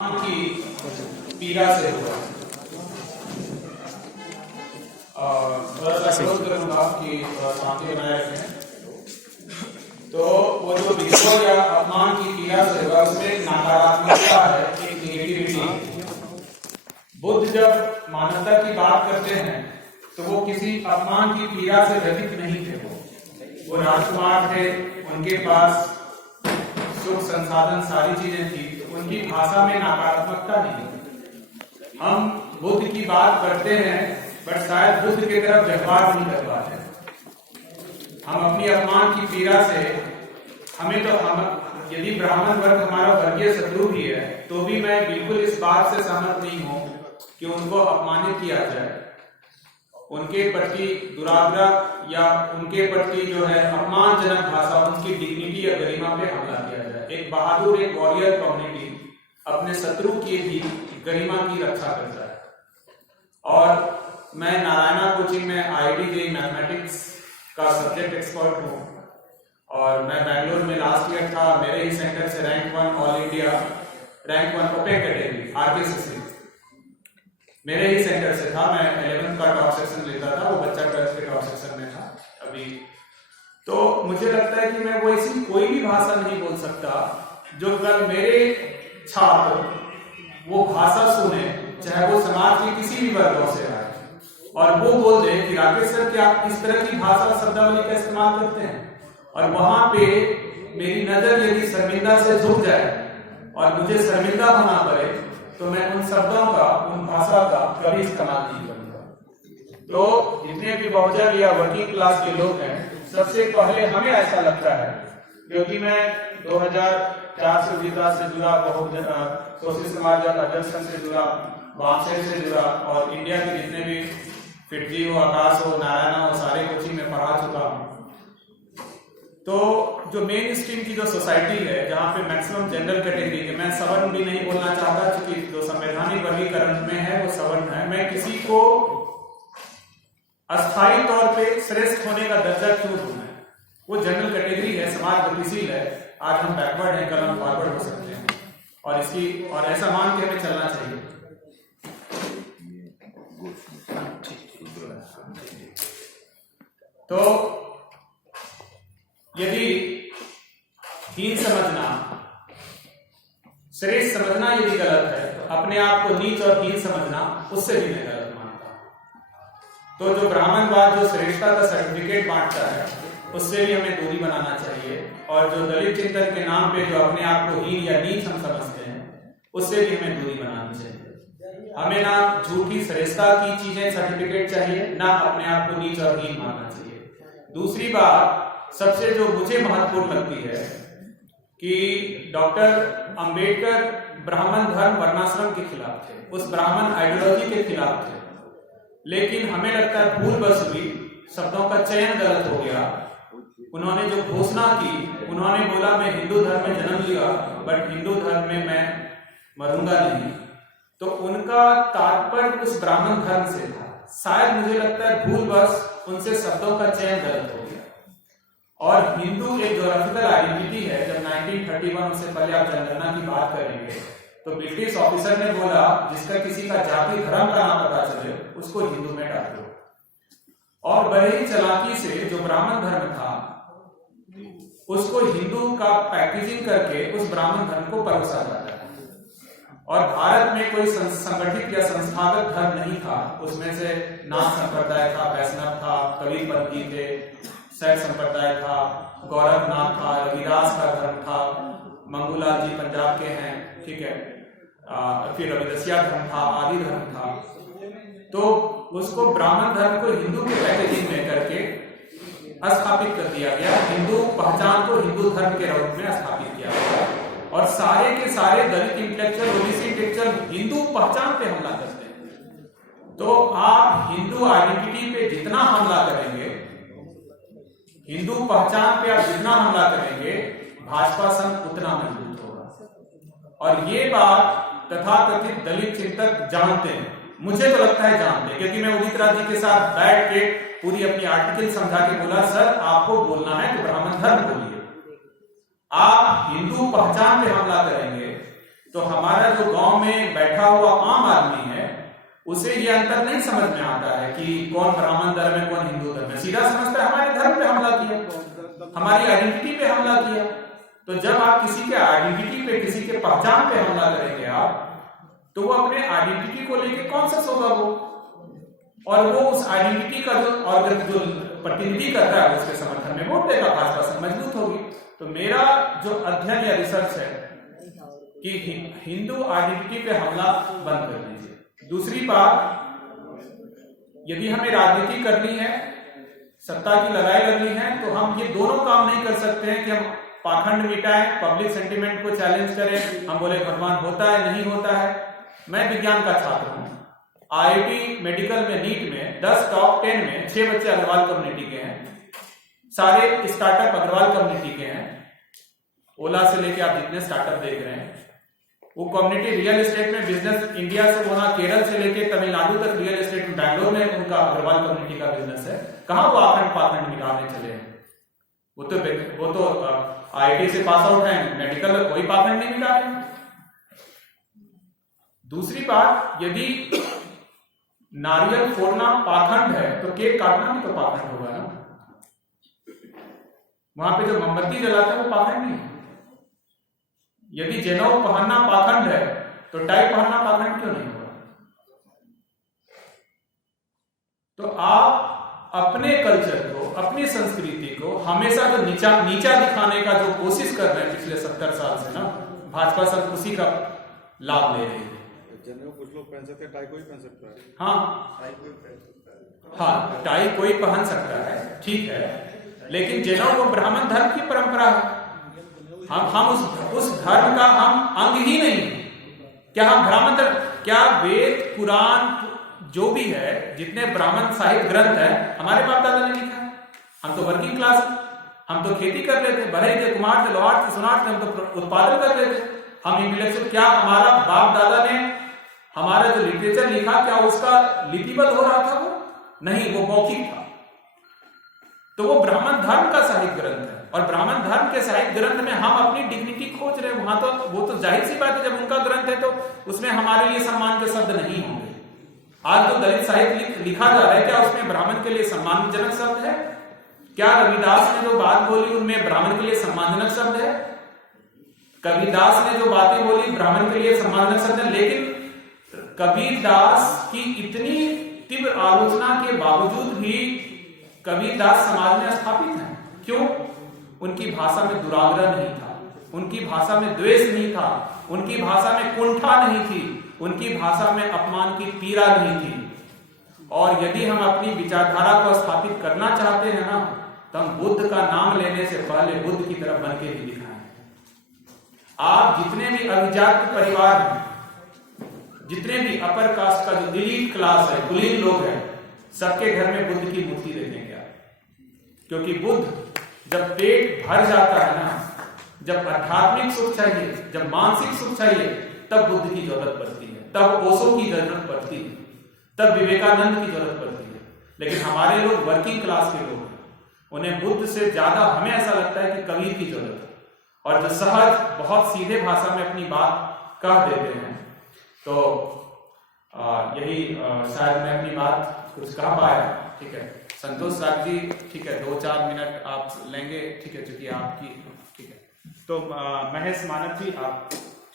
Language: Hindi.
की पीड़ा से हुआ। थोड़ा सा अनुरोध करूंगा कि शांति बनाए रखें। तो वो जो विद्रोह या अपमान की पीड़ा से हुआ उसमें नकारात्मकता है, एक नेगेटिविटी। बुद्ध जब मानवता की बात करते हैं तो वो किसी अपमान की पीड़ा से व्यथित नहीं थे। वो राजकुमार थे, उनके पास सुख संसाधन सारी चीजें थी, उनकी भाषा में नकारात्मकता नहीं। हम बुद्ध की बात करते हैं बट शायद बुद्ध की तरफ व्यवहार नहीं कर पाते। हम अपनी अपमान की पीड़ा से हम यदि ब्राह्मण वर्ग हमारा वर्गीय शत्रु भी है तो भी मैं बिल्कुल इस बात से सहमत नहीं हूं कि उनको अपमानित किया जाए, उनके प्रति दुराग्रह या उनके प्रति जो है अपमानजनक भाषा, उनकी डिग्निटी या गरिमा पे हमला किया जाए। एक बहादुर, एक वॉरियर कम्युनिटी अपने शत्रु की भी गरिमा की रक्षा करता है। और मैं नारायणा कोचिंग में IIT JEE मैथमेटिक्स का सब्जेक्ट एक्सपर्ट हूँ और मैं बैंगलोर में लास्ट ईयर था। मेरे ही सेंटर से rank 1 all India, rank 1 open category RKCC मेरे ही सेंटर से था। मैं 11th का टॉप सेक्शन लेता था, वो बच्चा 12th के टॉप सेक्शन में था अभी। तो मुझे लगता है कि मैं वो ऐसी कोई भी भाषा नहीं बोल सकता जो कल मेरे छात्र वो भाषा सुने, चाहे वो समाज के किसी भी वर्गों से आए, और वो बोल दे कि राकेश सर क्या आप इस तरह की भाषा शब्दावली का इस्तेमाल करते हैं, और वहां पे मेरी नजर यदि शर्मिंदा से झुक जाए और मुझे शर्मिंदा होना पड़े तो मैं उन शब्दों का, उन भाषा का कभी इस्तेमाल नहीं करूंगा। तो जितने भी बहुजन या वर्किंग क्लास के लोग हैं, सबसे पहले हमें ऐसा लगता है, क्योंकि मैं 2004 से गुजरात से जुड़ा, बहुत सोशल समाज अध्यक्ष से जुड़ा, वामसे से जुड़ा, और इंडिया के जितने भी फिटजी हो, आकाश हो, नारायणा हो, सारे कोचिंग में पढ़ा चुका हूँ। तो जो मेन स्ट्रीम की जो सोसाइटी है, जहाँ पे मैक्सिमम जनरल कैटेगरी के, मैं सवर्ण भी नहीं बोलना चाहता क्योंकि जो संवैधानिक वर्गीकरण में है वो सवर्ण है। मैं किसी को अस्थायी तौर पे श्रेष्ठ होने का दर्जा क्यों दूं? मैं वो जनरल कैटेगरी है, समाज गतिशील है। आज हम बैकवर्ड हैं, कल हम फॉरवर्ड हो सकते हैं, और ऐसा मान के हमें चलना चाहिए। तो यदि हीन समझना, श्रेष्ठ समझना यदि गलत है तो अपने आप को नीच और हीन समझना उससे भी मैं गलत मानता हूं। तो जो ब्राह्मणवाद जो श्रेष्ठता का सर्टिफिकेट बांटता है उससे भी हमें दूरी बनाना चाहिए, और जो दलित चिंतन के नाम पे जो अपने आप को हीन या नीच हम समझते हैं उससे भी हमें दूरी बनानी चाहिए। हमें ना झूठी श्रेष्ठता की चीजें सर्टिफिकेट चाहिए, ना अपने आप को नीच और हीन मानना चाहिए। दूसरी बात सबसे जो मुझे महत्वपूर्ण लगती है कि डॉक्टर अंबेडकर ब्राह्मण धर्म वर्णाश्रम के खिलाफ थे, उस ब्राह्मण आइडियोलॉजी के खिलाफ थे, लेकिन हमें लगता है भूलवश हुई, शब्दों का चयन गलत हो गया। उन्होंने जो घोषणा की, उन्होंने बोला मैं हिंदू धर्म में जन्म लिया बट हिंदू धर्म में मैं मरूंगा नहीं। तो उनका तात्पर्य उस ब्राह्मण धर्म से था। शायद मुझे लगता है भूलवश उनसे शब्दों का चयन गलत हो गया। और हिंदू एक ज्योग्राफिकल आइडेंटिटी है। जब 1931 से पहले आप जनगणना की बात करेंगे तो ब्रिटिश ऑफिसर ने बोला जिसका किसी का जाति धर्म का नाम पता चले उसको हिंदू में डाल दो, और बड़े ही चालाकी से जो ब्राह्मण धर्म था उसको हिंदू का पैकेजिंग करके उस ब्राह्मण धर्म को परोसा जाता है। और भारत में कोई संगठित या संस्थागत धर्म नहीं था, उसमें से नाथ संप्रदाय था, वैष्णव था, कबीरपंथी थे, शैव संप्रदाय था, गौरवनाथ था, रविदास का धर्म था, मंगूलाल जी पंजाब के हैं, ठीक है, फिर रविदसिया धर्म था, आदि धर्म था। तो उसको ब्राह्मण धर्म को हिंदू के पैकेजिंग में करके स्थापित कर दिया गया, हिंदू पहचान को हिंदू धर्म के रूप में स्थापित किया गया, और सारे के सारे दलित इंटेलेक्चुअल, ओबीसी इंटेलेक्चुअल हिंदू पहचान पे हमला करते हैं। तो आप हिंदू आइडेंटिटी पे जितना हमला करेंगे, हिंदू पहचान पे आप जितना हमला करेंगे, भाजपा संघ उतना मजबूत होगा। और ये बात तथाकथित दलित चिंतक जानते हैं, मुझे तो लगता है जानते हैं, क्योंकि मैं उदित राज जी के साथ बैठ के पूरी अपनी आर्टिकल समझा के बोला सर आपको बोलना है तो ब्राह्मण धर्म बोलिए। आप हिंदू पहचान पे हमला करेंगे तो हमारा जो गांव में बैठा हुआ आम आदमी है उसे ये अंतर नहीं समझ में आता है कि कौन ब्राह्मण धर्म है कौन हिंदू धर्म है। सीधा समझता है हमारे धर्म पे हमला किया, हमारी आइडेंटिटी पे हमला किया। तो जब आप किसी के आइडेंटिटी पे, किसी के पहचान पे हमला करेंगे आप, तो वो अपने आइडेंटिटी को लेके कॉन्शियस होगा वो, और वो उस आइडेंटिटी का जो प्रतिनिधि कर रहा है उसके समर्थन में वोट देगा, भाजपा से मजबूत होगी। तो मेरा जो अध्ययन या रिसर्च है कि हिंदू आइडेंटिटी पे हमला बंद कर दीजिए। दूसरी बात, यदि हमें राजनीति करनी है, सत्ता की लड़ाई लड़नी है, तो हम ये दोनों काम नहीं कर सकते हैं कि हम पाखंड मिटाएं, पब्लिक सेंटिमेंट को चैलेंज करें, हम बोले भगवान होता है नहीं होता है। मैं विज्ञान का छात्र हूं, IIT मेडिकल में नीट में 10 टॉप 10 में 6 बच्चे अग्रवाल कम्युनिटी के हैं, सारे स्टार्टअप अग्रवाल कम्युनिटी के हैं। ओला से लेके आप जितने स्टार्टअप देख रहे हैं वो कम्युनिटी रियल एस्टेट में बिजनेस, इंडिया से वहां केरल से लेके तमिलनाडु तक रियल एस्टेट में, बैंगलोर में उनका अग्रवाल कम्युनिटी का बिजनेस है। कहां वो आखंड पाखंड मिटाने चले हैं? वो तो IIT से पास आउट है, मेडिकल में कोई पाखंड नहीं मिटा रहे। दूसरी बात, यदि नारियल फोड़ना पाखंड है तो केक काटना भी तो पाखंड होगा ना। वहां पे जो मोमबत्ती जलाता है वो पाखंड नहीं है। यदि जनेऊ पहनना पाखंड है तो टाई पहनना पाखंड क्यों नहीं होगा? तो आप अपने कल्चर को, अपनी संस्कृति को हमेशा जो नीचा दिखाने का जो कोशिश कर रहे हैं पिछले 70 साल से ना, भाजपा सब उसी का लाभ ले रही है। जनेऊ कुछ लोग पहन सकते हैं, टाई कोई पहन सकता है। हाँ, टाई कोई पहन सकता है। हाँ, टाई कोई पहन सकता है, ठीक है, लेकिन जनेऊ वो ब्राह्मण धर्म की परंपरा है। हम उस धर्म का हम अंग ही नहीं। क्या हम ब्राह्मण धर्म, क्या वेद पुराण जो भी है, जितने ब्राह्मण साहित्य ग्रंथ है, हमारे बाप दादा ने लिखा है? हम तो वर्किंग क्लास, हम तो खेती कर लेते, बढ़ई थे, कुमार थे, लोहार थे, सुनार थे, हम तो उत्पादन कर लेते। हम इंटेलेक्चुअल, क्या हमारा बाप दादा ने हमारा जो लिटरेचर लिखा, क्या उसका लिपिबद्ध हो रहा था? वो नहीं, वो मौखिक था। तो वो ब्राह्मण धर्म का साहित्य ग्रंथ है, और ब्राह्मण धर्म के साहित्य ग्रंथ में हम अपनी डिग्निटी खोज रहे हैं। वहां तो वो तो जाहिर सी बात है, जब उनका ग्रंथ है तो उसमें हमारे लिए सम्मान के शब्द नहीं होंगे। आज तो दलित साहित्य लिखा जा रहा है, क्या उसमें ब्राह्मण के लिए सम्मानजनक शब्द है? क्या रविदास ने जो बात बोली उनमें ब्राह्मण के लिए सम्मानजनक शब्द है? कबीरदास ने जो बातें बोली ब्राह्मण के लिए सम्मानजनक शब्द है। लेकिन कबीरदास की इतनी तीव्र आलोचना के बावजूद भी कबीरदास समाज में स्थापित है। क्यों? उनकी भाषा में दुराग्रह नहीं था, उनकी भाषा में द्वेष नहीं था, उनकी भाषा में कुंठा नहीं थी, उनकी भाषा में अपमान की पीड़ा नहीं थी। और यदि हम अपनी विचारधारा को स्थापित करना चाहते हैं ना, तो हम बुद्ध का नाम लेने से पहले बुद्ध की तरफ बन के ही दिखाएं। आप जितने भी अभिजात परिवार हैं, जितने भी अपर कास्ट का जो एलीट क्लास है, कुलीन लोग हैं, सबके घर में बुद्ध की मूर्ति देखेंगे आप। क्योंकि बुद्ध जब पेट भर जाता है ना, जब आध्यात्मिक सुख चाहिए, जब मानसिक सुख चाहिए, तब बुद्ध की जरूरत पड़ती है, तब ओशो की जरूरत पड़ती है, तब विवेकानंद की जरूरत पड़ती है। लेकिन हमारे लोग वर्किंग क्लास के लोग हैं, उन्हें बुद्ध से ज्यादा हमें ऐसा लगता है कि कबीर की जरूरत है। और जो सहज बहुत सीधे भाषा में अपनी बात कह देते हैं, तो यही शायद मैं अपनी बात कुछ कह पाया। ठीक है, संतोष साहब जी, ठीक है, 2-4 मिनट आप लेंगे, ठीक है, चूंकि आपकी, ठीक है। तो महेश मानव जी, आप